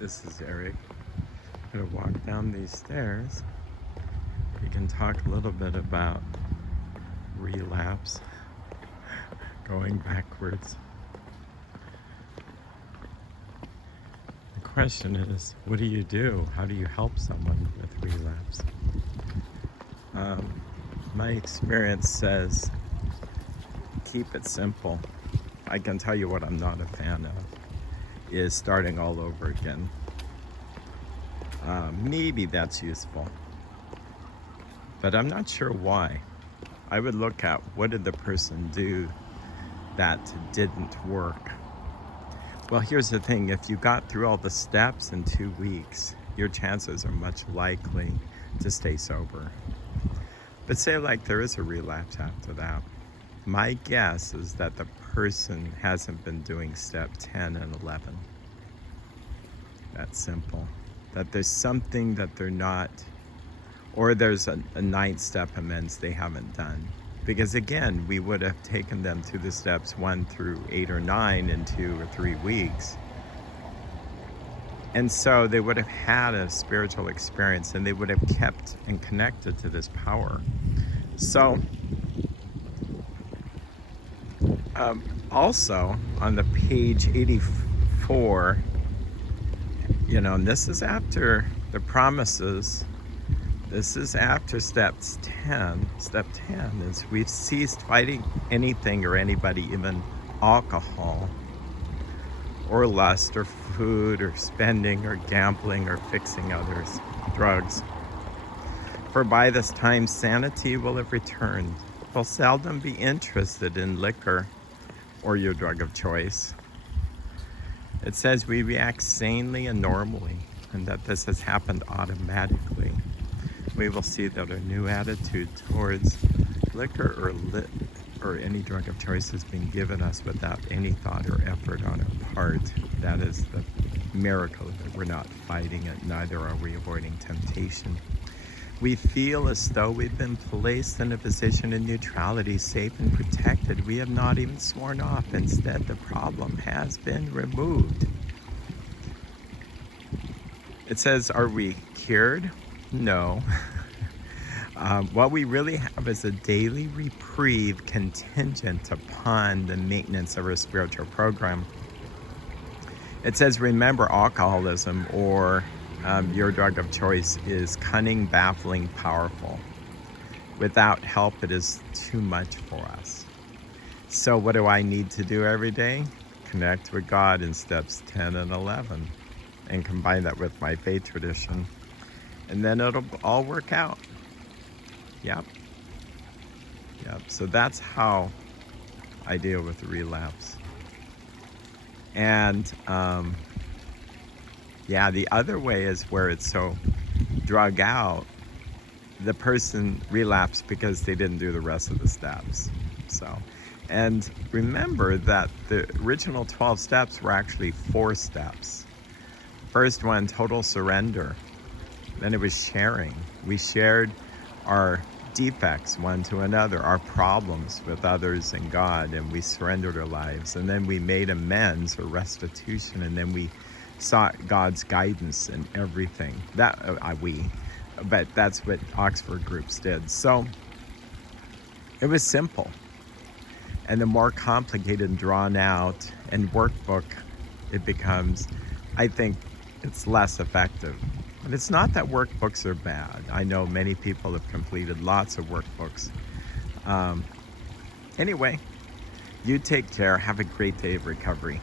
This is Erik. I'm going to walk down these stairs. We can talk a little bit about relapse, going backwards. The question is, what do you do? How do you help someone with relapse? My experience says, keep it simple. I can tell you what I'm not a fan of is starting all over again. Maybe that's useful, but I'm not sure why. I would look at what did the person do that didn't work. Well, here's the thing. If you got through all the steps in 2 weeks, your chances are much likely to stay sober. But say like there is a relapse after that. My guess is that the person hasn't been doing step 10 and 11. That's simple. That there's something that they're not, or there's a 9th step amends they haven't done. Because again, we would have taken them through the steps 1 through 8 or 9 in 2 or 3 weeks. And so they would have had a spiritual experience and they would have kept and connected to this power. So, also on the page 84, and this is after the promises. This is after steps 10. Step 10 is we've ceased fighting anything or anybody, even alcohol or lust or food or spending or gambling or fixing others, drugs. For by this time sanity will have returned. Will seldom be interested in liquor or your drug of choice. It says we react sanely and normally, and that this has happened automatically. We will see that our new attitude towards liquor or any drug of choice has been given us without any thought or effort on our part. That is the miracle that we're not fighting it, neither are we avoiding temptation. We feel as though we've been placed in a position of neutrality, safe and protected. We have not even sworn off. Instead, the problem has been removed. It says, are we cured? No. What we really have is a daily reprieve contingent upon the maintenance of our spiritual program. It says, remember, alcoholism or your drug of choice is cunning, baffling, powerful. Without help, it is too much for us. So what do I need to do every day? Connect with God in steps 10 and 11 and combine that with my faith tradition. And then it'll all work out. Yep. So that's how I deal with relapse. And the other way is where it's so drug out, the person relapsed because they didn't do the rest of the steps. And remember that the original 12 steps were actually 4 steps. First one, total surrender. Then it was sharing. We shared our defects one to another, our problems with others and God, and we surrendered our lives. And then we made amends or restitution, and then we sought God's guidance in everything. But that's what Oxford groups did. So it was simple. And the more complicated and drawn out and workbook it becomes, I think it's less effective. But it's not that workbooks are bad. I know many people have completed lots of workbooks. Anyway, you take care. Have a great day of recovery.